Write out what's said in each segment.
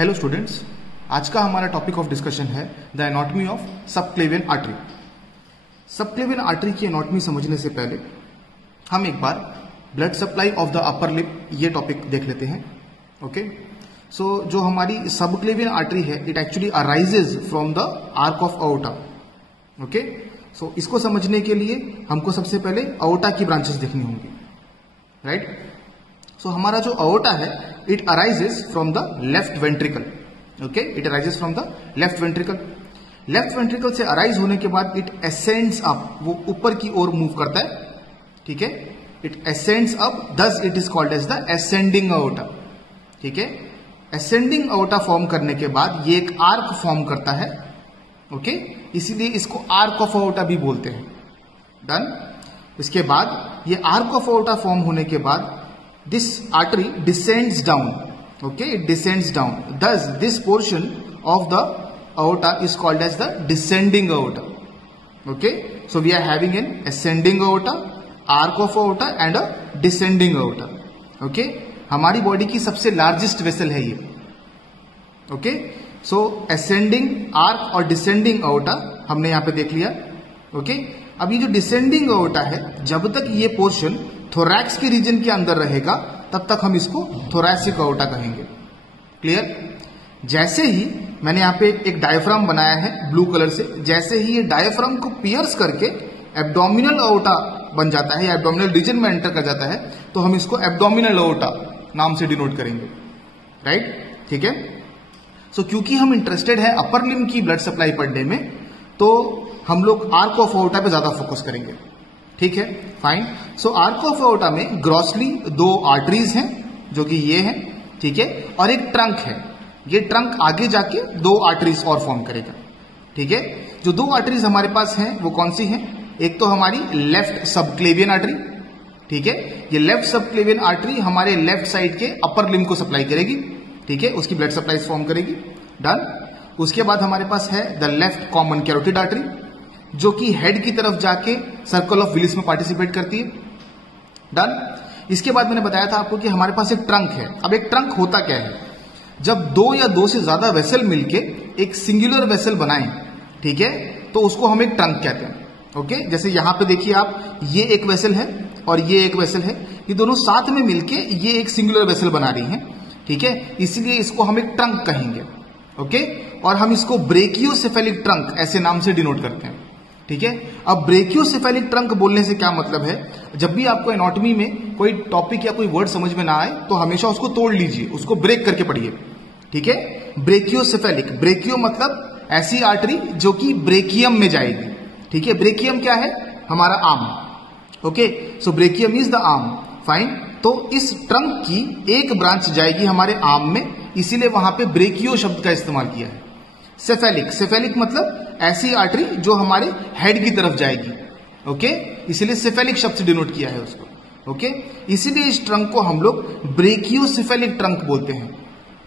Hello students, आज का हमारा टॉपिक ऑफ डिस्कशन है the anatomy of subclavian artery. Subclavian artery की एनाटॉमी समझने से पहले हम एक बार blood supply of the upper lip ये टॉपिक देख लेते हैं। ओके, सो जो हमारी सबक्लेवियन आर्टरी है it actually arises from the arch of aorta. Okay, so इसको समझने के लिए हमको सबसे पहले अओर्टा की ब्रांचेस देखनी होंगी, राइट। सो हमारा जो अओर्टा है it arises from the left ventricle. Okay, it arises from the left ventricle. Left ventricle से अराइज होने के बाद इट एसेंड्स अप, वो ऊपर की ओर मूव करता है। ठीक है, it ascends up, thus it is called as the ascending aorta. ठीक है, एसेंडिंग अओर्टा फॉर्म करने के बाद ये एक आर्क फॉर्म करता है। ओके, इसीलिए इसको आर्क ऑफ अओर्टा भी बोलते हैं। डन। इसके बाद ये आर्क ऑफ अओर्टा फॉर्म होने के बाद this artery descends down. Okay, it descends down. Thus this portion of the aorta is called as the descending aorta. Okay, so we are having an ascending aorta, arc of aorta and a descending aorta. Okay, हमारी body की सबसे largest vessel है ये। Okay, सो ascending, arc और descending aorta हमने यहां पे देख लिया। ओके, अब ये जो डिसेंडिंग अओर्टा है, जब तक ये पोर्शन थोरैक्स के रीजन के अंदर रहेगा तब तक हम इसको थोरैसिक अओर्टा कहेंगे। क्लियर। जैसे ही मैंने यहाँ पे एक डायफ्राम बनाया है ब्लू कलर से, जैसे ही ये डायफ्राम को पियर्स करके एब्डोमिनल अओर्टा बन जाता है या एब्डोमिनल रीजन में एंटर कर जाता है तो हम इसको एब्डोमिनल अओर्टा नाम से डिनोट करेंगे, राइट। ठीक है, सो क्योंकि हम इंटरेस्टेड है अपर लिम्ब की ब्लड सप्लाई पढ़ने में, तो हम लोग आर्क ऑफ अओर्टा पे ज्यादा फोकस करेंगे। ठीक है, फाइन। सो आर्क ऑफ अओर्टा में ग्रॉसली दो आर्टरीज हैं जो कि ये हैं, ठीक है, और एक ट्रंक है। ये ट्रंक आगे जाके दो आर्टरीज और फॉर्म करेगा। ठीक है, जो दो आर्टरीज हमारे पास हैं वो कौन सी हैं? एक तो हमारी लेफ्ट सबक्लेवियन आर्टरी। ठीक है, ये लेफ्ट सबक्लेवियन आर्टरी हमारे लेफ्ट साइड के अपर लिम्ब को सप्लाई करेगी। ठीक है, उसकी ब्लड सप्लाई फॉर्म करेगी। डन। उसके बाद हमारे पास है the left common carotid artery जो कि हेड की तरफ जाके सर्कल ऑफ विलिस में पार्टिसिपेट करती है। डन। इसके बाद मैंने बताया था आपको कि हमारे पास एक ट्रंक है। अब एक ट्रंक होता क्या है? जब दो या दो से ज्यादा वेसल मिलके एक सिंगुलर वेसल बनाएं, ठीक है, तो उसको हम एक ट्रंक कहते हैं। ओके, जैसे यहां पे देखिए आप, ये एक वेसल है और ये एक वेसल है, ये दोनों साथ में मिलके ये एक सिंगुलर वेसल बना रही हैं। ठीक है, इसलिए इसको हम एक ट्रंक कहेंगे। ओके, और हम इसको ब्रेकियोसेफेलिक ट्रंक ऐसे नाम से डिनोट करते हैं। ठीक है, अब ब्रेकियोसेफेलिक ट्रंक बोलने से क्या मतलब है? जब भी आपको एनाटॉमी में कोई टॉपिक या कोई वर्ड समझ में ना आए तो हमेशा उसको तोड़ लीजिए, उसको ब्रेक करके पढ़िए। ठीक है, ब्रेकियोसेफेलिक, ब्रेकियो मतलब ऐसी आर्टरी जो कि ब्रेकियम में जाएगी। ठीक है, ब्रेकियम क्या है? हमारा arm. Okay, so brachium is the arm. Fine. तो इस ट्रंक की एक ब्रांच जाएगी हमारे आर्म में, इसीलिए वहां पे ब्रेकियो शब्द का इस्तेमाल किया है। सेफेलिक, सेफेलिक मतलब ऐसी आर्टरी जो हमारे हेड की तरफ जाएगी। ओके, इसीलिए सेफेलिक शब्द से डिनोट किया है उसको। ओके, इसीलिए इस ट्रंक को हम लोग ब्रेकियोसेफेलिक ट्रंक बोलते हैं।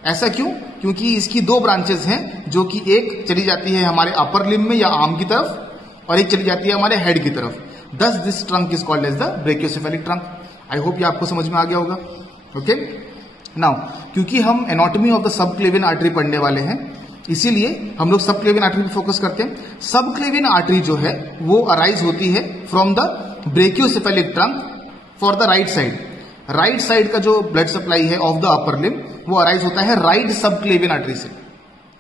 ऐसा क्यों? क्योंकि इसकी दो ब्रांचेस हैं जो कि एक चली जाती है हमारे अपर लिम्ब में या आर्म की तरफ और एक चली जाती है हमारे हेड की तरफ। दस this trunk is called as the brachiocephalic trunk. I hope ये आपको समझ में आ गया होगा। ओके, नाउ क्योंकि हम anatomy of the subclavian artery पढ़ने वाले हैं, इसीलिए हम लोग सबक्लेवियन आर्टरी पे फोकस करते हैं। सबक्लेवियन आर्टरी जो है वो अराइज होती है from the brachiocephalic trunk for the right side. Right side का जो ब्लड सप्लाई है ऑफ द अपर लिम्ब वो अराइज होता है राइट सबक्लेवियन आर्टरी से।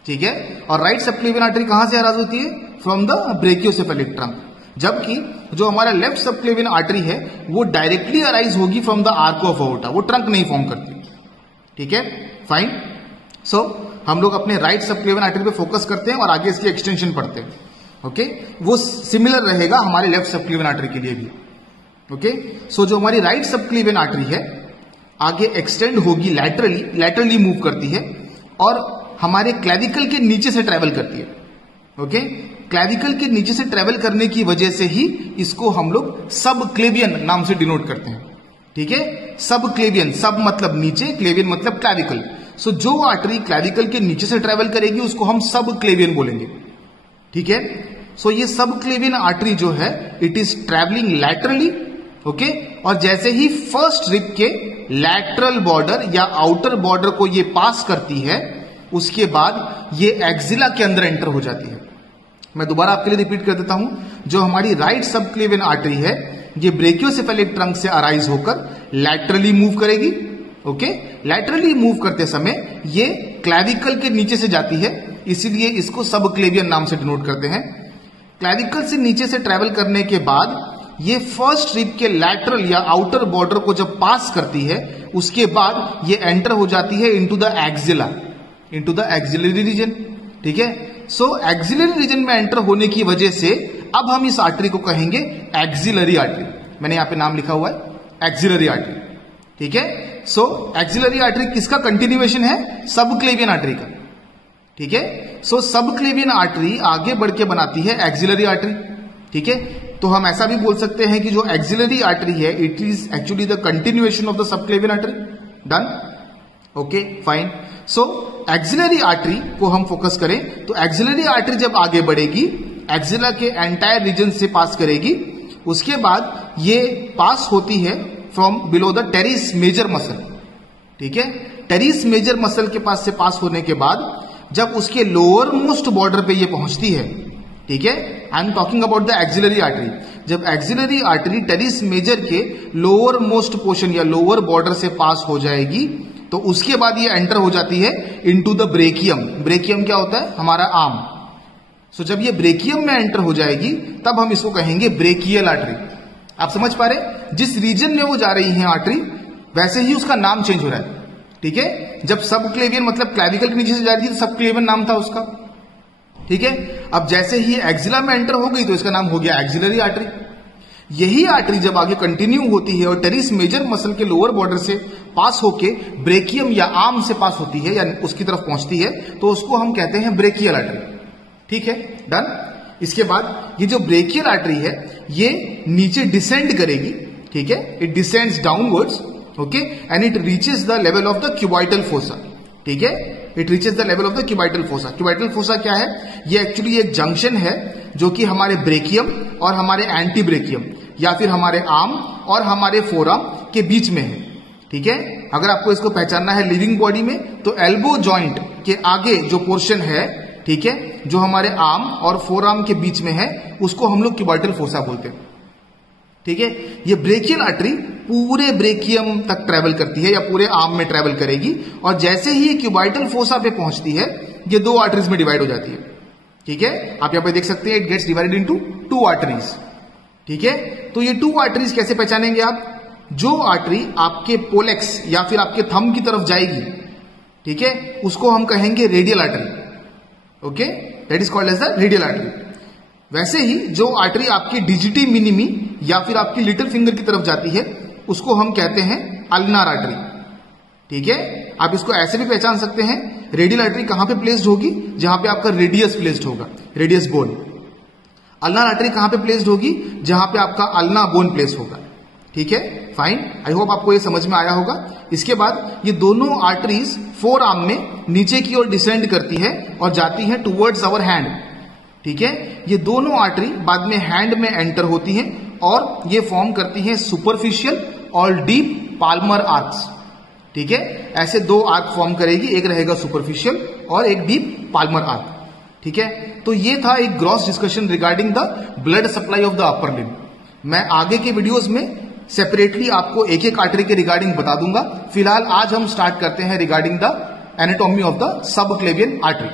ठीक है, और राइट सबक्लेवियन आर्टरी कहां से अराइज होती है? From the brachiocephalic trunk. जबकि जो हमारा लेफ्ट सबक्लेवियन आर्टरी है वो डायरेक्टली अराइज होगी फ्रॉम द आर्क ऑफ अओर्टा, वो ट्रंक नहीं फॉर्म करती। ठीक है, फाइन। सो हम लोग अपने राइट सबक्लेवियन आर्टरी पे फोकस करते हैं और आगे इसकी एक्सटेंशन पढ़ते हैं। ओके, वो सिमिलर रहेगा हमारे लेफ्ट सबक्लेवियन आर्टरी के लिए भी। ओके, सो जो हमारी राइट सबक्लेवियन आर्टरी है आगे एक्सटेंड होगी लैटरली, लैटरली मूव करती है और हमारे क्लैविकल के नीचे से ट्रेवल करती है। ओके, क्लैविकल के नीचे से ट्रेवल करने की वजह से ही इसको हम लोग सबक्लेवियन नाम से डिनोट करते हैं। ठीक है, सबक्लेवियन, सब मतलब नीचे, क्लेवियन मतलब क्लैविकल। सो जो आर्टरी क्लैविकल के नीचे से ट्रेवल करेगी उसको हम सबक्लेवियन बोलेंगे। ठीक है, सो ये सबक्लेवियन आर्टरी जो है it is travelling laterally. Okay, और जैसे ही फर्स्ट रिब के लैटरल बॉर्डर या आउटर बॉर्डर को ये पास करती है उसके बाद ये एक्सिला के अंदर एंटर हो जाती है। मैं दोबारा आपके लिए रिपीट कर देता हूं, जो हमारी राइट सबक्लेवियन आर्टरी है ये ब्रेकियोसेफेलिक ट्रंक से अराइज होकर लैटरली मूव करेगी। ओके, लैटरली मूव करते समय ये क्लैविकल के नीचे से जाती है, इसीलिए इसको सबक्लेवियन नाम से डिनोट करते हैं। क्लैविकल से नीचे से ट्रेवल करने के बाद ये फर्स्ट रिब के लैटरल या आउटर बॉर्डर को जब पास करती है उसके बाद ये एंटर हो जाती है into the axilla, into the axillary region. ठीक है, सो एक्सिलरी रीजन में एंटर होने की वजह से अब हम इस आर्टरी को कहेंगे एक्सिलरी आर्टरी। मैंने यहां पे नाम लिखा हुआ है एक्सिलरी आर्टरी। ठीक है, सो एक्सिलरी आर्टरी किसका कंटिन्यूएशन है? सबक्लेवियन आर्टरी का। ठीक है, सो सबक्लेवियन आर्टरी आगे बढ़ के बनाती है एक्सिलरी आर्टरी। ठीक है, तो हम ऐसा भी बोल सकते हैं कि जो एक्सिलरी आर्टरी है it is actually the continuation of the subclavian artery. Done, okay fine. So axillary artery को हम फोकस करें तो एक्सिलरी आर्टरी जब आगे बढ़ेगी एक्सिला के एंटायर रीजन से पास करेगी, उसके बाद ये पास होती है from below the teres major muscle. ठीक है, टेरिस मेजर मसल के पास से पास होने के बाद जब उसके लोअर मोस्ट बॉर्डर पे ये पहुंचती है, ठीक है, I am talking about the axillary artery, जब एक्सिलरी आर्टरी टेरिस मेजर के लोअर मोस्ट पोर्शन या लोअर बॉर्डर से पास हो जाएगी तो उसके बाद ये एंटर हो जाती है इनटू द ब्रेकियम। ब्रेकियम क्या होता है? हमारा आर्म। सो जब ये ब्रेकियम में एंटर हो जाएगी तब हम इसको कहेंगे ब्रेकियल आर्टरी। आप समझ पा रहे? जिस रीजन में वो जा रही है आर्टरी वैसे ही उसका नाम चेंज हो रहा है। ठीक है, जब सबक्लेवियन मतलब क्लैविकल के नीचे से जा रही थी तो सबक्लेवियन नाम था उसका। ठीक है, अब जैसे ही एक्सिला में एंटर हो गई तो इसका नाम हो गया एक्सिलरी आर्टरी। यही आर्टरी जब आगे कंटिन्यू होती है और टेरिस मेजर मसल के लोअर बॉर्डर से पास होके ब्रेकियम या आर्म से पास होती है या उसकी तरफ पहुंचती है तो उसको हम कहते हैं ब्रेकियल आर्टरी। ठीक है, डन। इसके बाद ये जो ब्रेकियल आर्टरी है ये नीचे डिसेंड करेगी। ठीक है, it descends downwards, okay, and it reaches the level of the cubital fossa. ठीक है, it reaches the level of the cubital fossa. Cubital fossa क्या है? ये एक्चुअली एक जंक्शन है जो कि हमारे ब्रेकियम और हमारे एंटी ब्रेकियम या फिर हमारे आर्म और हमारे फोरआर्म के बीच में है। ठीक है, अगर आपको इसको पहचानना है लिविंग बॉडी में तो एल्बो जॉइंट के आगे जो पोर्शन है, ठीक है, जो हमारे आर्म और फोरआर्म के बीच में है उसको हम लोग क्यूबाइटल फोसा बोलते हैं। ठीक है, ये ब्रेकियल आर्टरी पूरे ब्रेकियम तक ट्रेवल करती है या पूरे आर्म में ट्रेवल करेगी और जैसे ही ये क्यूबाइटल फोसा पे पहुंचती है ये दो आर्टरीज में डिवाइड हो जाती है। ठीक है, आप यहां पे देख सकते हैं it gets divided into two arteries. ठीक है, तो ये टू आर्टरीज कैसे पहचानेंगे आप? जो आर्टरी आपके पोलेक्स या फिर आपके थंब की तरफ जाएगी, ठीक है, उसको हम कहेंगे radial artery. Okay, that is called as the radial artery. वैसे ही जो आर्टरी आपकी डिजिटी मिनिमी या फिर आपकी लिटिल फिंगर की तरफ जाती है उसको हम कहते हैं अल्नार आर्टरी। ठीक है, आप इसको ऐसे भी पहचान सकते हैं, रेडियल आर्टरी कहां पे प्लेस्ड होगी? जहां पे आपका रेडियस प्लेस्ड होगा, रेडियस बोन। अल्नार आर्टरी कहां पे प्लेस्ड होगी? जहां पे आपका अल्ना बोन प्लेस होगा। ठीक है, फाइन, आई होप आपको ये समझ में आया होगा। इसके बाद ये दोनों आर्टरीज फोर आर्म में नीचे की ओर डिसेंड करती है और जाती है टुवर्ड्स आवर हैंड। ठीक है, ये दोनों आर्टरी बाद में हैंड में एंटर होती हैं और ये फॉर्म करती हैं सुपरफिशियल और डीप पाल्मर आर्क्स। ठीक है, ऐसे दो आर्क फॉर्म करेगी, एक रहेगा सुपरफिशियल और एक डीप पाल्मर आर्क। ठीक है, तो ये था एक gross discussion regarding the blood supply of the upper limb. मैं आगे के वीडियोस में सेपरेटली आपको एक एक आर्टरी के रिगार्डिंग बता दूंगा। फिलहाल आज हम स्टार्ट करते हैं regarding the anatomy of the subclavian artery.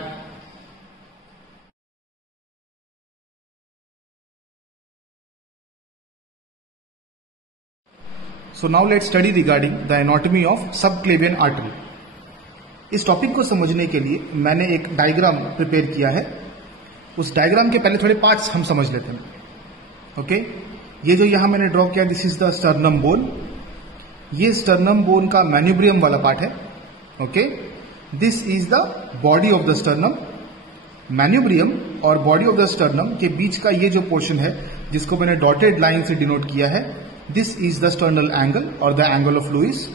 So now let's study regarding the anatomy of subclavian artery. इस टॉपिक को समझने के लिए मैंने एक डायग्राम प्रिपेयर किया है। उस डायग्राम के पहले थोड़े पार्ट्स हम समझ लेते हैं। ओके, ये जो यहां मैंने ड्रॉ किया this is the sternum bone. ये स्टर्नम बोन का मैन्यूब्रियम वाला पार्ट है। Okay, this is the body of the sternum. Manubrium और बॉडी ऑफ द स्टर्नम के बीच का ये जो पोर्शन है जिसको मैंने डॉटेड लाइन से डिनोट किया है, this is the sternal angle और the angle of Louis.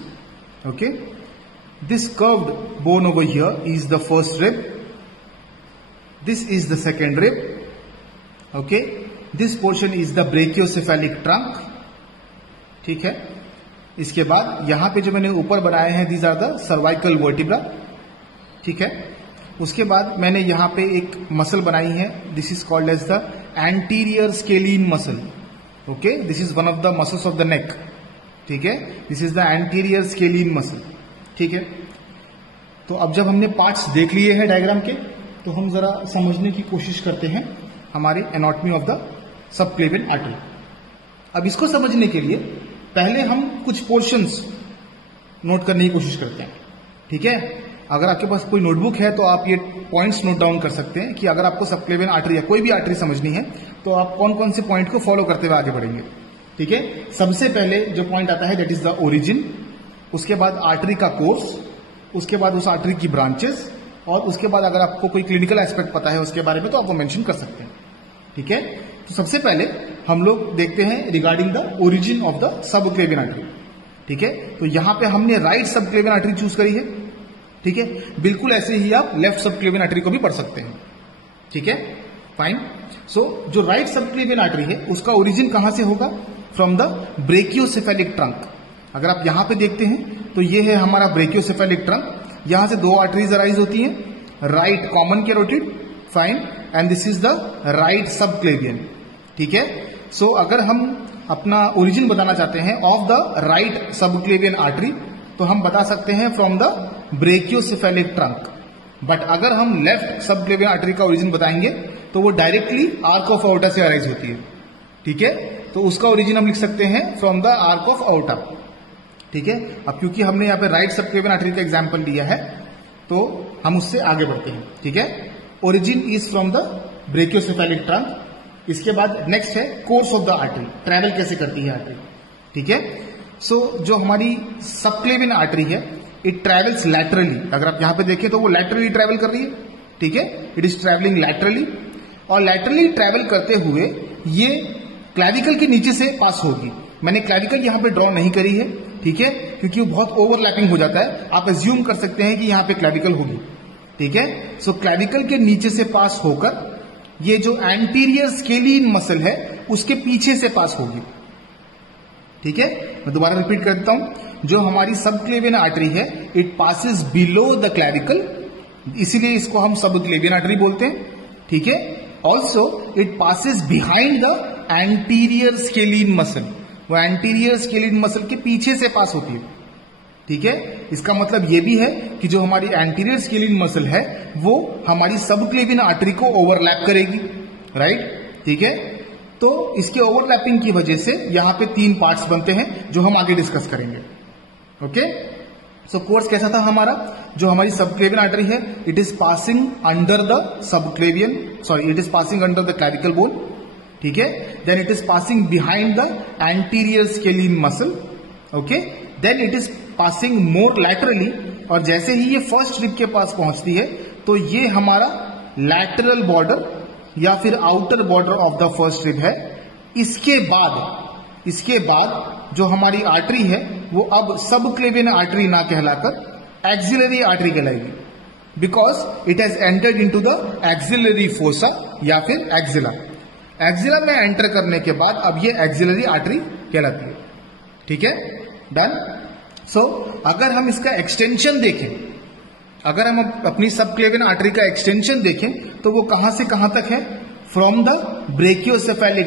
Okay, this curved bone over here is the first rib. This is the second rib. Okay, this portion is the brachiocephalic trunk. ठीक है, इसके बाद यहां पे जो मैंने ऊपर बनाए हैं these are the cervical vertebra. ठीक है, उसके बाद मैंने यहाँ पे एक मसल बनाई है, this is called as the anterior scalene muscle. Okay, this is one of the muscles of the neck. ठीक है, this is the anterior scalene muscle. ठीक है, तो अब जब हमने पार्ट्स देख लिए हैं डायग्राम के, तो हम जरा समझने की कोशिश करते हैं हमारे anatomy of the subclavian artery. अब इसको समझने के लिए पहले हम कुछ पोर्शंस नोट करने की कोशिश करते हैं। ठीक है, अगर आपके पास कोई नोटबुक है तो आप ये पॉइंट्स नोट डाउन कर सकते हैं कि अगर आपको सबक्लेवियन आर्टरी या कोई भी आर्टरी समझनी है तो आप कौन कौन से पॉइंट को फॉलो करते हुए आगे बढ़ेंगे। ठीक है, सबसे पहले जो पॉइंट आता है दैट इज द ओरिजिन, उसके बाद आर्टरी का कोर्स, उसके बाद उस आर्टरी की ब्रांचेस, और उसके बाद अगर आपको कोई क्लिनिकल एस्पेक्ट पता है उसके बारे में तो आप वो मेंशन कर सकते हैं। ठीक है, तो सबसे पहले हम लोग देखते हैं regarding the origin of the subclavian artery. ठीक है, तो यहां पे हमने राइट सबक्लेवियन आर्टरी चूज करी है। ठीक है, बिल्कुल ऐसे ही आप लेफ्ट सबक्लेवियन आर्टरी को भी पढ़ सकते हैं। ठीक है, फाइन। सो जो राइट सबक्लेवियन आर्टरी है उसका ओरिजिन कहां से होगा? From the brachiocephalic trunk. अगर आप यहां पे देखते हैं तो ये है हमारा ब्रेकियोसेफेलिक ट्रंक। यहां से दो आर्टरीज अराइज होती हैं, right common carotid, fine, and this is the right subclavian. ठीक है, सो अगर हम अपना ओरिजिन बताना चाहते हैं of the right subclavian artery तो हम बता सकते हैं from the brachiocephalic trunk. But अगर हम लेफ्ट सबक्लेवियन आर्टरी का ओरिजिन बताएंगे तो वो डायरेक्टली आर्क ऑफ आउटा से अराइज होती है। ठीक है, तो उसका ओरिजिन हम लिख सकते हैं from the arch of outta. ठीक है, अब क्योंकि हमने यहाँ पे राइट सबक्लेवियन आर्टरी का एग्जाम्पल लिया है तो हम उससे आगे बढ़ते हैं। ठीक है, origin is from the brachiocephalic trunk. इसके बाद नेक्स्ट है course of the artery, travel कैसे करती है आर्टरी। ठीक है, सो जो हमारी सबक्लेवियन आर्टरी है इट ट्रैवल्स लैटरली। अगर आप यहां पे देखें तो वो लैटरली ट्रैवल कर रही है। ठीक है, इट इज ट्रैवलिंग लैटरली, और लैटरली ट्रैवल करते हुए ये क्लैविकल के नीचे से पास होगी। मैंने क्लैविकल यहां पे ड्रॉ नहीं करी है, ठीक है, क्योंकि वो बहुत ओवरलैपिंग हो जाता है। आप एज्यूम कर सकते हैं कि यहां पे क्लैविकल होगी। ठीक है, सो क्लैविकल के नीचे से पास होकर ये जो एंटीरियर स्केलिन मसल है उसके पीछे से पास होगी। ठीक है, मैं दोबारा रिपीट कर देता हूं, जो हमारी सबक्लेवियन आर्टरी है it passes below the clavicle, इसीलिए इसको हम सबक्लेवियन आर्टरी बोलते हैं। ठीक है, also it passes behind the anterior scalene muscle, वो एंटीरियर स्केलिन मसल के पीछे से पास होती है। ठीक है, इसका मतलब ये भी है कि जो हमारी एंटीरियर स्केलिन मसल है वो हमारी सबक्लेवियन आर्टरी को ओवरलैप करेगी। राइट, ठीक है, तो इसके ओवरलैपिंग की वजह से यहां पे तीन पार्ट्स बनते हैं जो हम आगे डिस्कस करेंगे। ओके, सो कोर्स कैसा था हमारा? जो हमारी सबक्लेवियन आर्टरी है it is passing under the subclavian, sorry it is passing under the clavicle bone. ठीक है, then it is passing behind the anterior scalene muscle. Okay, then it is passing more laterally, और जैसे ही ये first rib के पास पहुंचती है तो ये हमारा लैटरल बॉर्डर या फिर outer border of the first rib है। इसके बाद जो हमारी आर्टरी है वो अब सबक्लेवियन आर्टरी ना कहलाकर एक्सिलरी आर्टरी कहलाएगी, because it has entered into the axillary fossa या फिर एक्सिला। एक्सिला में एंटर करने के बाद अब ये एक्सिलरी आर्टरी कहलाती है। ठीक है, डन। सो अगर हम इसका एक्सटेंशन देखें, अगर हम अपनी सबक्लेवियन आर्टरी का एक्सटेंशन देखें तो वो कहां से कहां तक है? From the brachiocephalic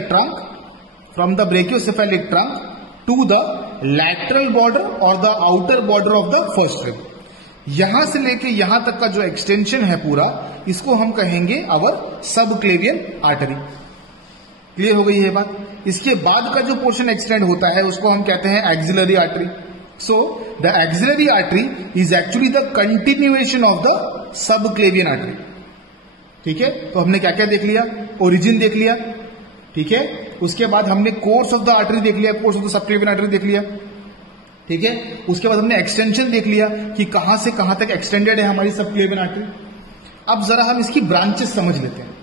trunk to the lateral border और the outer border of the first rib. यहां से लेके यहां तक का जो एक्सटेंशन है पूरा, इसको हम कहेंगे अवर सबक्लेवियन आर्टरी। क्लियर हो गई है बात? इसके बाद का जो पोर्शन एक्सटेंड होता है उसको हम कहते हैं axillary artery. So the axillary artery is actually the continuation of the subclavian artery. ठीक है, तो हमने क्या क्या देख लिया? ओरिजिन देख लिया। ठीक है, उसके बाद हमने कोर्स ऑफ द आर्टरी देख लिया, course of the subclavian artery देख लिया। ठीक है, उसके बाद हमने एक्सटेंशन देख लिया कि कहां से कहां तक एक्सटेंडेड है हमारी सबक्लेवियन आर्टरी। अब जरा हम इसकी ब्रांचेस समझ लेते हैं।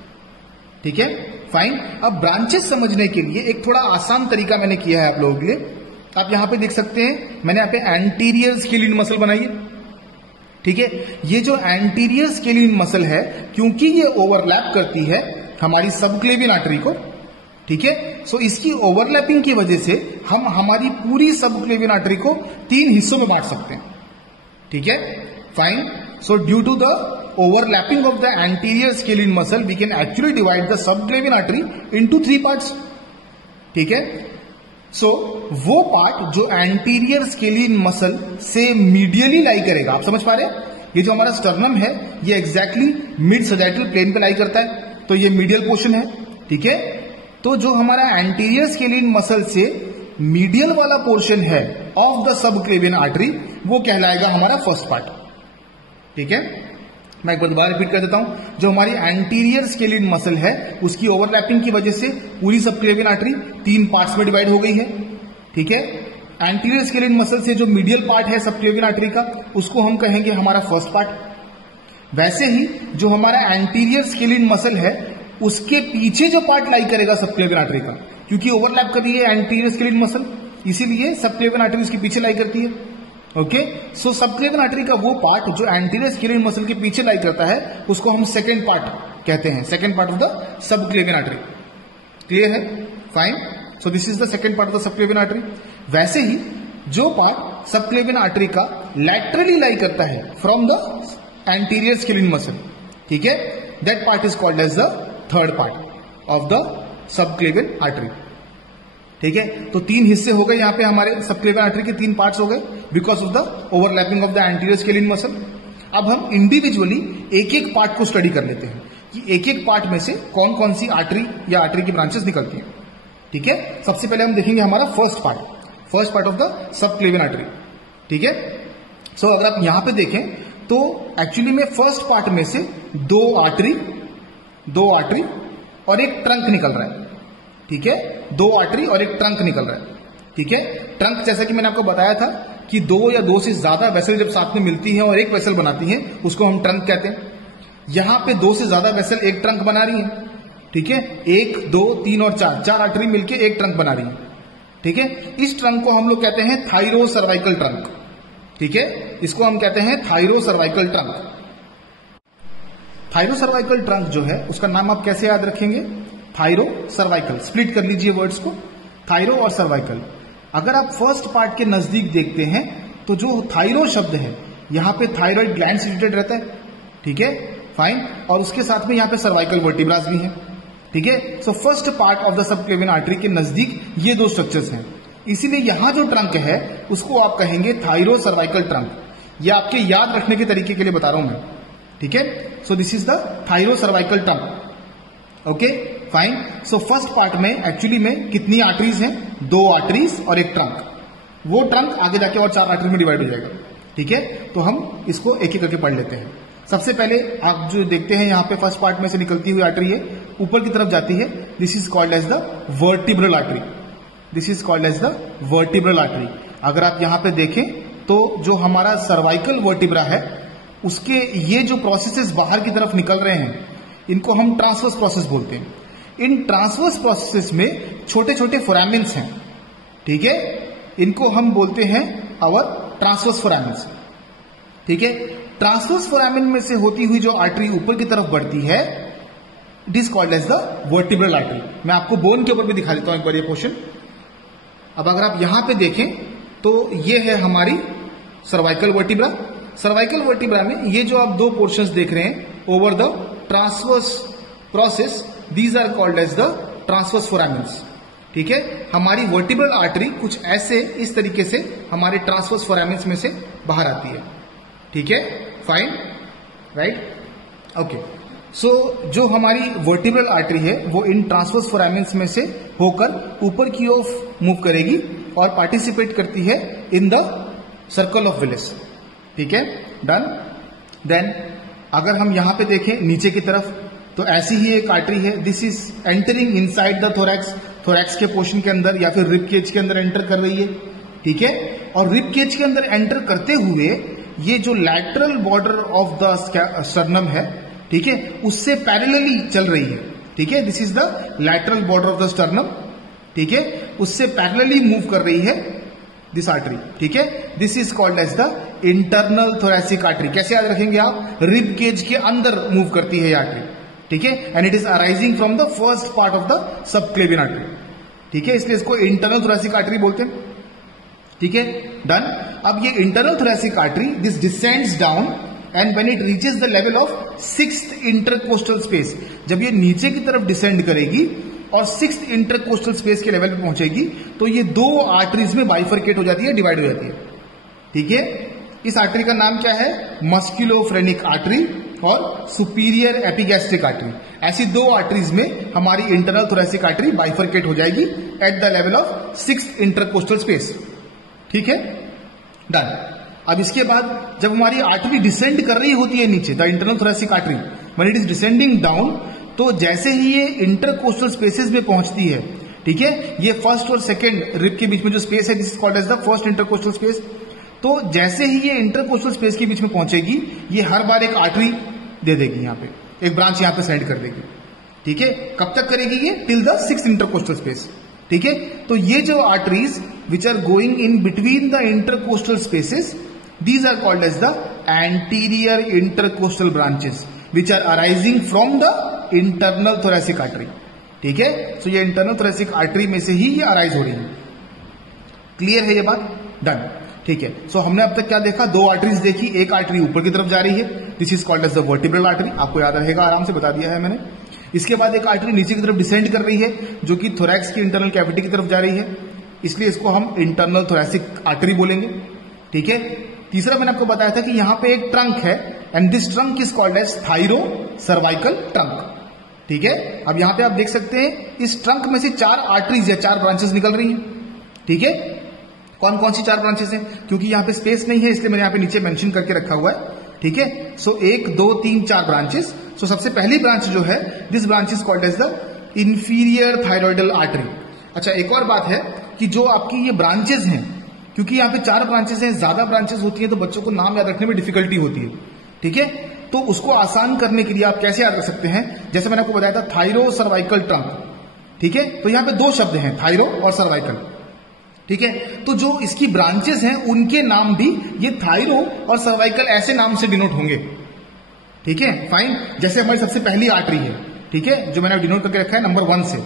ठीक है, फाइन। अब ब्रांचेस समझने के लिए एक थोड़ा आसान तरीका मैंने किया है आप लोगों के लिए। आप यहां पे देख सकते हैं मैंने यहाँ पे एंटीरियर स्केलिन मसल बनाई है। ठीक है, ये जो एंटीरियर स्केलिन मसल है क्योंकि ये ओवरलैप करती है हमारी सबक्लेवियन आर्टरी को, ठीक है, सो इसकी ओवरलैपिंग की वजह से हम हमारी पूरी सबक्लेवियन आर्टरी को तीन हिस्सों में बांट सकते हैं। ठीक है, fine. So due to the overlapping of the anterior scalene muscle, we can actually divide the subclavian artery into 3 parts. ठीक है. So वो पार्ट जो एंटीरियर स्केलियन मसल से मीडियली लाई करेगा, आप समझ पा रहे हैं? ये जो हमारा स्टर्नम है ये एग्जैक्टली मिड सजाइटल प्लेन पे लाई करता है, तो ये मीडियल पोर्शन है. ठीक है. तो जो हमारा एंटीरियर स्केलियन मसल से मीडियल वाला पोर्शन है ऑफ द सबक्लेवियन आर्टरी, वो कहलाएगा हमारा फर्स्ट पार्ट. ठीक है. मैं एक बार दोबारा रिपीट कर देता हूं. जो हमारी एंटीरियर स्केलियन मसल है उसकी ओवरलैपिंग की वजह से पूरी सबक्लेवियन आर्टरी 3 पार्ट्स में डिवाइड हो गई है. ठीक है. एंटीरियर स्केलियन मसल से जो मीडियल पार्ट है सबक्लेवियन आर्टरी का, उसको हम कहेंगे हमारा फर्स्ट पार्ट. वैसे ही जो हमारा एंटीरियर स्केलियन मसल है उसके पीछे जो पार्ट लाई करेगा सबक्लेवियन आर्टरी का, क्योंकि ओवरलैप कर रही है एंटीरियर स्केलियन मसल, इसीलिए सबक्लेवियन आर्टरी उसके पीछे लाई करती है. ओके. सो सबक्लेवियन आर्टरी का वो पार्ट जो एंटीरियर स्केलियन मसल के पीछे लाई करता है उसको हम सेकेंड पार्ट कहते हैं, second part of the subclavian artery. Clear है? Fine. So this is the second part of the subclavian artery. वैसे ही जो पार्ट सबक्लेवियन आर्टरी का लैटरली लाई करता है from the anterior scalene muscle, ठीक है, that part is called as the third part of the subclavian artery. ठीक है. तो 3 हिस्से हो गए यहां पे हमारे सबक्लेवियन आर्टरी के, 3 पार्ट्स हो गए because of the overlapping of the anterior scalene muscle. अब हम इंडिविजुअली एक एक पार्ट को स्टडी कर लेते हैं कि एक एक पार्ट में से कौन कौन सी आर्टरी या आर्टरी की ब्रांचेस निकलती हैं. ठीक है. सबसे पहले हम देखेंगे हमारा first part of the subclavian artery. ठीक है. सो अगर आप यहां पे देखें तो एक्चुअली में फर्स्ट पार्ट में से 2 आर्टरी और एक ट्रंक निकल रहा है. ठीक है. 2 आर्टरी और एक ट्रंक निकल रहा है. ठीक है. ट्रंक जैसा कि मैंने आपको बताया था कि 2 या 2 से ज्यादा वेसल जब साथ में मिलती हैं और एक वेसल बनाती हैं उसको हम ट्रंक कहते हैं. यहां पे 2 से ज्यादा वेसल एक ट्रंक बना रही है. ठीक है. 1, 2, 3 और 4 आर्टरी मिलकर एक ट्रंक बना रही है. ठीक है. इस ट्रंक को हम लोग कहते हैं थायरो सर्वाइकल ट्रंक. ठीक है. इसको हम कहते हैं thyro cervical trunk. Thyro cervical trunk जो है उसका नाम आप कैसे याद रखेंगे? Thyro cervical. स्प्लिट कर लीजिए वर्ड्स को, थायरो और सर्वाइकल. अगर आप फर्स्ट पार्ट के नजदीक देखते हैं तो जो थायरो शब्द है यहां पे थायराइड ग्लैंड सिचुएटेड रहता है. ठीक है. फाइन. और उसके साथ में यहां पे सर्वाइकल वर्टिब्रास भी है. ठीक है. So first part of the subclavian artery के नजदीक ये 2 स्ट्रक्चर्स हैं, इसीलिए यहां जो ट्रंक है उसको आप कहेंगे थायरो सर्वाइकल ट्रंक. ये आपके याद रखने के तरीके के लिए बता रहा हूं मैं. ठीक है. सो this is the thyro cervical trunk. Okay. Fine. So first part में एक्चुअली में कितनी आर्टरीज हैं? 2 आर्टरीज और एक ट्रंक. वो ट्रंक आगे जाके और 4 आर्टरी में डिवाइड हो जाएगा. ठीक है. तो हम इसको एक एक करके पढ़ लेते हैं. सबसे पहले आप जो देखते हैं यहां पे फर्स्ट पार्ट में से निकलती हुई आर्टरी है, ऊपर की तरफ जाती है. This is called as the vertebral artery. This is called as the vertebral artery. अगर आप यहां पे देखें तो जो हमारा सर्वाइकल वर्टिब्रा है उसके ये जो प्रोसेसेस बाहर की तरफ निकल रहे हैं इनको हम ट्रांसवर्स प्रोसेस बोलते हैं. इन ट्रांसवर्स प्रोसेस में छोटे छोटे फोरामिन्स हैं. ठीक है. इनको हम बोलते हैं आवर ट्रांसवर्स फोरामिन्स. ठीक है. ट्रांसवर्स फोरामिन में से होती हुई जो आर्टरी ऊपर की तरफ बढ़ती है it is called as the vertebral artery. मैं आपको बोन के ऊपर भी दिखा देता हूं एक बार ये पोर्शन. अब अगर आप यहां पे देखें तो ये है हमारी सर्वाइकल वर्टिब्रा. सर्वाइकल वर्टिब्रा में ये जो आप 2 पोर्शंस देख रहे हैं over the transverse process, these are called as the transverse foramens. ठीक है. हमारी वर्टिब्रल आर्टरी कुछ ऐसे इस तरीके से हमारे ट्रांसवर्स फोरामिन्स में से बाहर आती है. ठीक है. फाइन. राइट. ओके. सो जो हमारी वर्टिब्रल आर्टरी है वो इन ट्रांसवर्स फोरामिन्स में से होकर ऊपर की ओर मूव करेगी और पार्टिसिपेट करती है in the circle of Willis. ठीक है. डन. देन अगर हम यहां पे देखें नीचे की तरफ तो ऐसी ही एक आर्टरी है. This is entering inside the thorax. Thorax के पोर्शन के अंदर या फिर रिब केज के अंदर एंटर कर रही है. ठीक है. और रिब केज के अंदर एंटर करते हुए ये जो lateral border of the sternum है, ठीक है, उससे पैरेलली चल रही है. ठीक है. This is the lateral border of the sternum. ठीक है. उससे पैरेलली मूव कर रही है दिस आर्टरी. ठीक है. This is called as the internal thoracic artery. कैसे याद रखेंगे आप? रिब केज के अंदर मूव करती है ये आर्टरी. ठीक है. And it is arising from the first part of the subclavian artery. ठीक है. इसलिए इसको इंटरनल थोरैसिक आर्टरी बोलते हैं. ठीक है. डन. अब ये internal thoracic artery this descends down and when it reaches the level of 6th intercostal space, जब ये नीचे की तरफ डिसेंड करेगी और 6th इंटरकोस्टल स्पेस के लेवल पे पहुंचेगी तो ये दो आर्टरीज में बाइफरकेट हो जाती है, डिवाइड हो जाती है। ठीक है, इस आर्टरी का नाम क्या है? मस्कुलोफ्रेनिक आर्टरी और सुपीरियर एपिगैस्ट्रिक आर्टरी। ऐसी दो आर्टरीज में हमारी इंटरनल थोरेसिक आर्टरी बाइफरकेट हो जाएगी at the level of 6th intercostal space. ठीक है, डन। अब इसके बाद जब हमारी आर्टरी डिसेंड कर रही होती है नीचे, the internal thoracic artery when it is descending down, तो जैसे ही ये इंटरकोस्टल स्पेसेस में पहुंचती है, ठीक है, ये फर्स्ट और सेकंड रिब के बीच में जो स्पेस है, this is called as the first intercostal space. तो जैसे ही ये इंटरकोस्टल स्पेस के बीच में पहुंचेगी, ये हर बार एक आर्टरी दे देगी, यहां पे एक ब्रांच यहां पे सेंड कर देगी। ठीक है, कब तक करेगी ये? Till the 6th intercostal space. ठीक है, तो ये जो arteries which are going in between the intercostal spaces, these are called as the anterior intercostal branches which are arising from the internal thoracic artery। ठीक है, so ये internal thoracic artery में से ही ये अराइज हो रही है। क्लियर है ये बात? डन। ठीक है, सो हमने अब तक क्या देखा? दो आर्टरीज देखी, एक आर्टरी ऊपर की तरफ जा रही है, this is called as the vertebral artery, आपको याद रहेगा, आराम से बता दिया है मैंने। इसके बाद एक आर्टरी नीचे की तरफ डिसेंड कर रही है जो कि थोरैक्स की इंटरनल कैविटी की तरफ जा रही है, इसलिए इसको हम इंटरनल थोरैसिक आर्टरी बोलेंगे। ठीक है, तीसरा मैंने आपको बताया था कि यहां पे एक ट्रंक है and this trunk is called as thyrocervical trunk. ठीक है, अब यहां पे आप देख सकते हैं इस ट्रंक में से 4 आर्टरीज या 4 ब्रांचेस निकल रही हैं। ठीक है, कौन कौन सी 4 ब्रांचेस हैं? क्योंकि यहां पे स्पेस नहीं है इसलिए मैंने यहां पे नीचे मेंशन करके रखा हुआ है। ठीक है, सो 1 2 3 4 ब्रांचेस। सो सबसे पहली ब्रांच जो है, this branch is called as the inferior thyroidal artery. अच्छा, एक और बात है कि जो आपकी ये ब्रांचेस हैं, क्योंकि यहाँ पे 4 ब्रांचेस हैं, ज्यादा ब्रांचेस होती हैं तो बच्चों को नाम याद रखने में डिफिकल्टी होती है। ठीक है, तो उसको आसान करने के लिए आप कैसे याद रख सकते हैं? जैसे मैंने आपको बताया था थायरो सर्वाइकल ट्रंक। ठीक है, तो यहाँ पे 2 शब्द हैं, थायरो और सर्वाइकल। ठीक है, तो जो इसकी ब्रांचेस हैं उनके नाम भी ये थायरो और सर्वाइकल ऐसे नाम से डिनोट होंगे। ठीक है, फाइन। जैसे हमारी सबसे पहली आर्टरी है, ठीक है, जो मैंने डिनोट करके रखा है नंबर 1 से,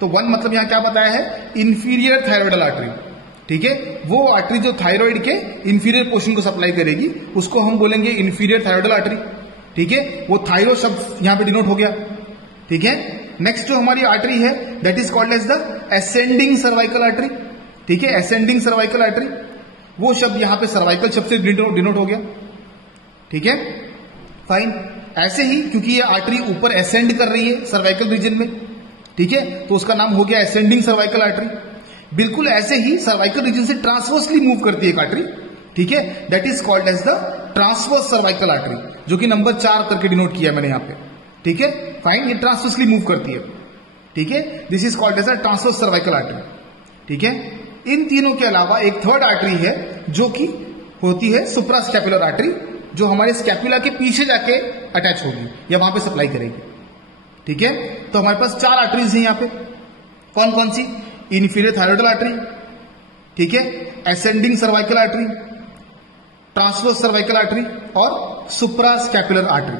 तो 1 मतलब यहां क्या बताया है? Inferior thyroidal artery. ठीक है, वो आर्टरी जो थायराइड के इंफीरियर पोर्शन को सप्लाई करेगी उसको हम बोलेंगे इंफीरियर थायरॉइडल आर्टरी। ठीक है, वो थायरो शब्द यहां पे डिनोट हो गया। ठीक है, नेक्स्ट जो हमारी आर्टरी है that is called as the ascending cervical artery. ठीक है, असेंडिंग सर्वाइकल आर्टरी, वो शब्द यहां पे सर्वाइकल शब्द से डिनोट हो गया। ठीक है, फाइन। ऐसे ही क्योंकि ये आर्टरी ऊपर असेंड कर रही है सर्वाइकल रीजन में, ठीक है, तो उसका नाम हो गया असेंडिंग सर्वाइकल आर्टरी। बिल्कुल ऐसे ही सर्वाइकल रीजन से ट्रांसवर्सली मूव करती है एक आर्टरी। ठीक है, that is called as the transverse cervical artery, जो कि नंबर 4 करके डिनोट किया मैंने यहां पे। ठीक है, फाइन, ये ट्रांसवर्सली मूव करती है। ठीक है, this is called as the transverse cervical artery. ठीक है, इन तीनों के अलावा एक थर्ड आर्टरी है जो कि होती है सुप्रास्कैपुलर आर्टरी, जो हमारे स्कैपुला के पीछे जाके अटैच होगी या वहां पे सप्लाई करेगी। ठीक है, तो हमारे पास 4 आर्टरीज हैं यहां पे। कौन कौन सी? इंफीरियर थायरॉइडल आर्टरी, ठीक है, ascending cervical artery, transverse cervical artery और सुप्रास्कैपुलर आर्टरी।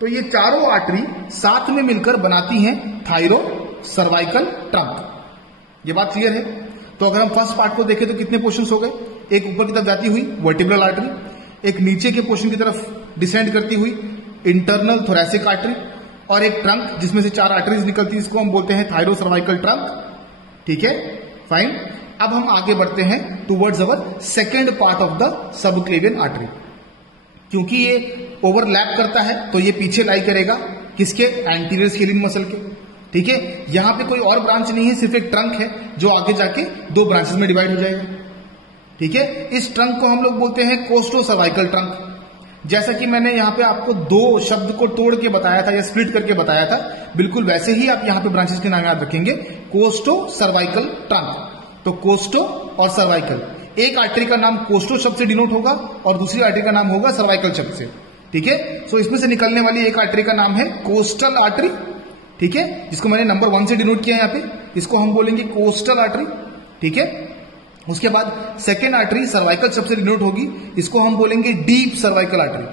तो ये चारों आर्टरी साथ में मिलकर बनाती हैं थायरो सर्वाइकल ट्रंक। ये बात क्लियर है? तो अगर हम फर्स्ट पार्ट को देखें तो कितने पोर्शंस हो गए? एक ऊपर की तरफ जाती हुई वर्टिब्रल आर्टरी, एक नीचे के पोर्शन की तरफ डिसेंड करती हुई इंटरनल थोरैसिक आर्टरी, और एक ट्रंक जिसमें से 4 आर्टरीज निकलती है, इसको हम बोलते हैं थायरो सर्वाइकल ट्रंक। ठीक है, फाइन। अब हम आगे बढ़ते हैं towards our second part of the subclavian artery. क्योंकि ये ओवरलैप करता है तो ये पीछे लाई करेगा किसके? एंटीरियर स्केलिन मसल के। ठीक है, यहां पे कोई और ब्रांच नहीं है, सिर्फ एक ट्रंक है जो आगे जाके 2 ब्रांचेस में डिवाइड हो जाएगा। ठीक है, इस ट्रंक को हम लोग बोलते हैं कोस्टो सर्वाइकल ट्रंक। जैसा कि मैंने यहां पे आपको 2 शब्द को तोड़ के बताया था या स्प्लिट करके बताया था, बिल्कुल वैसे ही आप यहां पे ब्रांचेस के नाम याद रखेंगे, कोस्टो सर्वाइकल ट्रंक। तो कोस्टो और सर्वाइकल, एक आर्टरी का नाम कोस्टो शब्द से डिनोट होगा और दूसरी आर्टरी का नाम होगा सर्वाइकल शब्द से। ठीक है, सो इसमें से निकलने वाली एक आर्टरी का नाम है कोस्टल आर्टरी। ठीक है, जिसको मैंने नंबर 1 से डिनोट किया यहां पे, इसको हम बोलेंगे कोस्टल आर्टरी। ठीक है, उसके बाद सेकेंड आर्टरी सर्वाइकल शब्द से डिनोट होगी, इसको हम बोलेंगे डीप सर्वाइकल आर्टरी।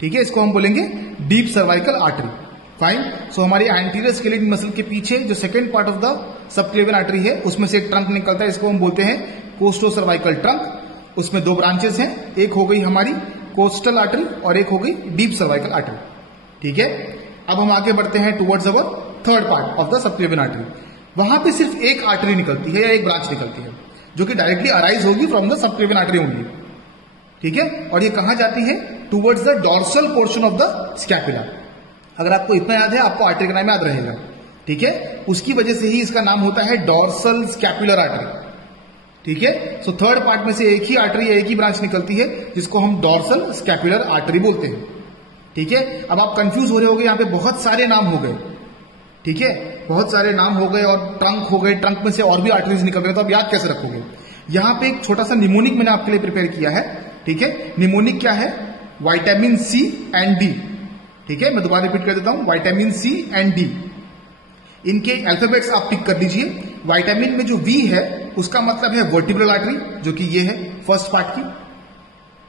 ठीक है, इसको हम बोलेंगे डीप सर्वाइकल आर्टरी। फाइन। सो हमारी एंटीरियर स्केलेटन मसल के पीछे जो second part of the subclavian artery है, उसमें से एक ट्रंक निकलता है, इसको हम बोलते हैं कोस्टो सर्वाइकल ट्रंक। उसमें 2 ब्रांचेस हैं, एक हो गई हमारी कोस्टल आर्टरी और एक हो गई डीप सर्वाइकल आर्टरी। ठीक है, अब हम आगे बढ़ते हैं towards our third part of the subclavian artery. वहां पे सिर्फ एक आर्टरी निकलती है या एक ब्रांच निकलती है जो कि डायरेक्टली अराइज होगी from the subclavian artery only. ठीक है, और ये कहां जाती है? Towards the dorsal portion of the scapula. अगर आपको इतना याद है आपको आर्टरी का नाम याद रहेगा। ठीक है, उसकी वजह से ही इसका नाम होता है डॉर्सल स्कैपुलर आर्टरी। ठीक है, सो थर्ड पार्ट में से एक ही आर्टरी या एक ही ब्रांच निकलती है जिसको हम डॉर्सल स्कैपुलर आर्टरी बोलते हैं। ठीक है, अब आप कंफ्यूज हो रहे होंगे, यहां पे बहुत सारे नाम हो गए। ठीक है, बहुत सारे नाम हो गए और ट्रंक हो गए, ट्रंक में से और भी आर्टरीज निकल रहे हैं, तो आप याद कैसे रखोगे? यहां पे एक छोटा सा निमोनिक मैंने आपके लिए प्रिपेयर किया है। ठीक है, निमोनिक क्या है? Vitamin C and D. ठीक है, मैं दोबारा रिपीट कर देता हूं, विटामिन सी एंड डी। इनके अल्फाबेट्स आप पिक कर लीजिए। विटामिन में जो वी है उसका मतलब है वर्टिब्रल आर्टरी, जो कि ये है फर्स्ट पार्ट की।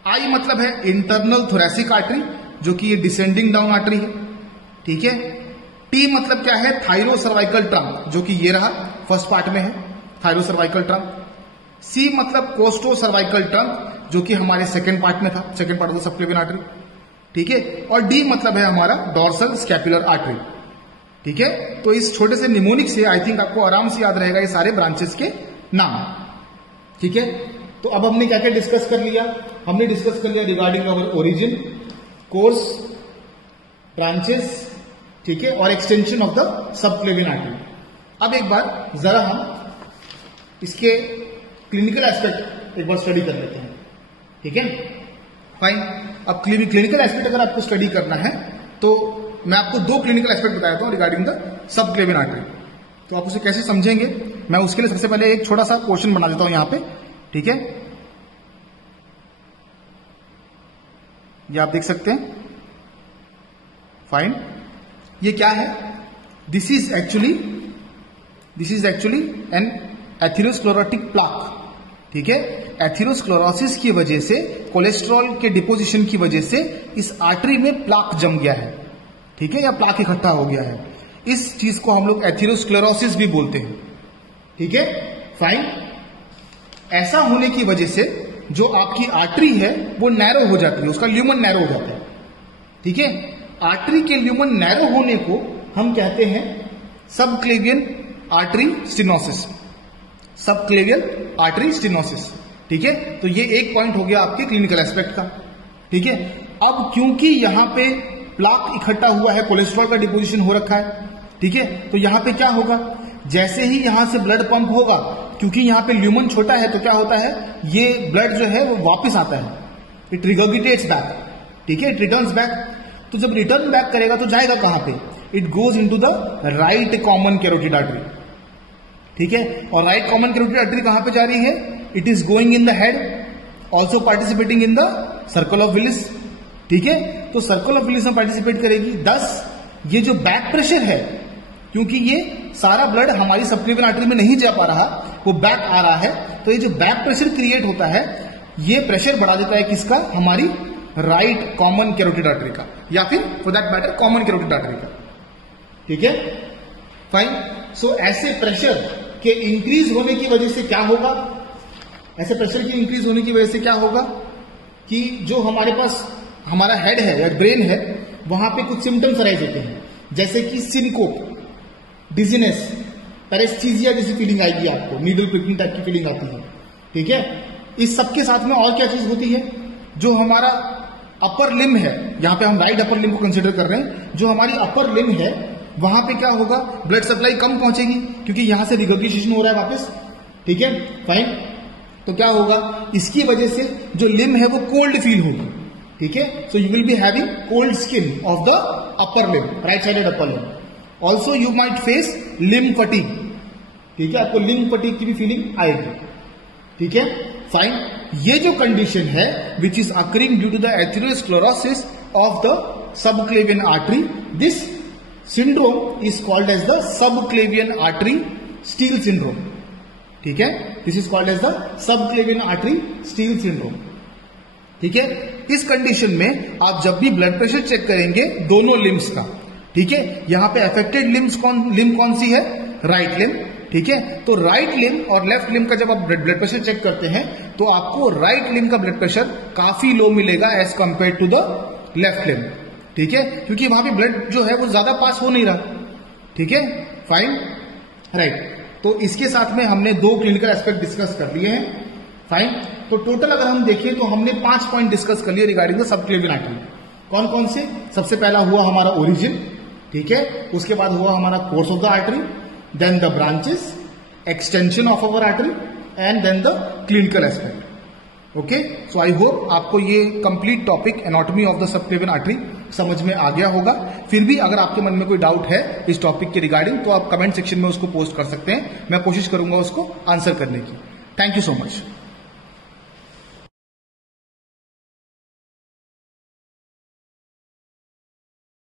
आई मतलब है इंटरनल थोरेसिक आर्टरी, जो कि ये डिसेंडिंग डाउन आर्टरी है। ठीक है, टी मतलब क्या है? थायरो सर्वाइकल ट्रंक, जो कि ये रहा फर्स्ट पार्ट में है, थायरो सर्वाइकल ट्रंक। सी मतलब कोस्टो सर्वाइकल ट्रंक, जो कि हमारे सेकेंड पार्ट में था, second part of the subclavian artery. ठीक है, और डी मतलब है हमारा डॉर्सल स्कैपुलर आर्टरी। ठीक है, तो इस छोटे से निमोनिक से आई थिंक आपको आराम से याद रहेगा ये सारे ब्रांचेस के नाम। ठीक है, तो अब हमने क्या क्या डिस्कस कर लिया? हमने डिस्कस कर लिया रिगार्डिंग अवर ओरिजिन, कोर्स, ब्रांचेस, ठीक है, और extension of the subclavian artery. अब एक बार जरा हम इसके क्लिनिकल एस्पेक्ट एक बार स्टडी कर लेते हैं। ठीक है, फाइन। अब क्लिनिकल एस्पेक्ट अगर आपको स्टडी करना है तो मैं आपको दो क्लिनिकल एस्पेक्ट बताता हूं रिगार्डिंग द सबक्लेवियन आर्टरी। तो आप उसे कैसे समझेंगे, मैं उसके लिए सबसे पहले एक छोटा सा क्वेश्चन बना देता हूं यहां पे। ठीक है, ये आप देख सकते हैं, फाइन। ये क्या है? This is actually an atherosclerotic plaque. ठीक है, एथेरोस्क्लेरोसिस की वजह से, कोलेस्ट्रॉल के डिपोजिशन की वजह से इस आर्टरी में प्लाक जम गया है। ठीक है, या प्लाक इकट्ठा हो गया है। इस चीज को हम लोग एथेरोस्क्लेरोसिस भी बोलते हैं। ठीक है, फाइन। ऐसा होने की वजह से जो आपकी आर्टरी है वो नैरो हो जाती है, उसका ल्यूमन नैरो हो जाता है। ठीक है, आर्टरी के ल्यूमन नैरो होने को हम कहते हैं subclavian artery stenosis. Subclavian artery stenosis. ठीक है, तो ये एक पॉइंट हो गया आपके क्लिनिकल एस्पेक्ट का। ठीक है, अब क्योंकि यहां पे प्लाक इकट्ठा हुआ है, कोलेस्ट्रॉल का डिपोजिशन हो रखा है। ठीक है, तो यहां पे क्या होगा? जैसे ही यहां से ब्लड पंप होगा, क्योंकि यहां पे ल्यूमन छोटा है, तो क्या होता है? ये ब्लड जो है वो वापस आता है, इट रिगर्गिटेट्स बैक। ठीक है, इट रिटर्न्स बैक। तो जब रिटर्न बैक करेगा तो जाएगा कहां पे? It goes into the right common carotid artery. ठीक है, और राइट कॉमन कैरोटिड आर्टरी कहां पे जा रही है? It is going in the head, also participating in the circle of Willis. ठीक है, तो सर्कल ऑफ विलिस में पार्टिसिपेट करेगी। 10 ये जो बैक प्रेशर है, क्योंकि ये सारा ब्लड हमारी सबक्लेवियन आर्टरी में नहीं जा पा रहा, वो बैक आ रहा है, तो ये जो बैक प्रेशर क्रिएट होता है, ये प्रेशर बढ़ा देता है किसका? हमारी राइट कॉमन कैरोटिड आर्टरी का, या फिर for that matter common carotid artery का। ठीक है, फाइन। सो ऐसे प्रेशर के इंक्रीज होने की वजह से क्या होगा? ऐसे प्रेशर के इंक्रीज होने की वजह से क्या होगा कि जो हमारे पास हमारा हेड है या ब्रेन है, वहां पे कुछ सिम्टम्स अराइज होते हैं, जैसे कि सिनकोप, डिजीनेस, पैरेस्थीसिया जैसी फीलिंग आएगी आपको, नीडल प्रिकिंग टाइप की फीलिंग आती है। ठीक है, इस सबके साथ में और क्या चीज होती है? जो हमारा अपर लिम है, यहां पे हम राइट अपर लिम को कंसिडर कर रहे हैं, जो हमारी अपर लिम है वहां पे क्या होगा? ब्लड सप्लाई कम पहुंचेगी, क्योंकि यहां से रिगर्गिटेशन हो रहा है वापस। ठीक है, फाइन। तो क्या होगा? इसकी वजह से जो लिम है वो कोल्ड फील होगी। ठीक है, so you will be having cold skin of the upper limb, right sided upper limb. Also you might face limb fatigue. ठीक है, आपको लिम फटीग की भी फीलिंग आएगी। ठीक है, फाइन। ये जो कंडीशन है which is occurring due to the atherosclerosis of the subclavian artery, this syndrome is called as the subclavian artery steal syndrome. ठीक है, this is called as the subclavian artery steal syndrome. ठीक है, इस condition में आप जब भी blood pressure check करेंगे दोनों लिम्स का, ठीक है, यहां पे अफेक्टेड लिम कौन सी है? राइट लिम, ठीक है। तो राइट लिम और लेफ्ट लिम का जब आप ब्लड प्रेशर चेक करते हैं तो आपको राइट लिम का ब्लड प्रेशर काफी लो मिलेगा as compare to the left limb, ठीक है, क्योंकि वहां पे ब्लड जो है वो ज्यादा पास हो नहीं रहा, ठीक है, फाइन, राइट। तो इसके साथ में हमने 2 क्लिनिकल एस्पेक्ट डिस्कस कर लिए हैं, फाइन। तो टोटल अगर हम देखें तो हमने 5 पॉइंट डिस्कस कर लिए रिगार्डिंग द सबक्लेवियन आर्टरी। कौन कौन से? सबसे पहला हुआ हमारा ओरिजिन, ठीक है, उसके बाद हुआ हमारा course of the artery, then the branches, extension of our artery and then the clinical aspect. Okay, so I hope आपको ये complete topic anatomy of the subclavian artery समझ में आ गया होगा। फिर भी अगर आपके मन में कोई डाउट है इस टॉपिक के रिगार्डिंग तो आप कमेंट सेक्शन में उसको पोस्ट कर सकते हैं, मैं कोशिश करूंगा उसको आंसर करने की। Thank you so much.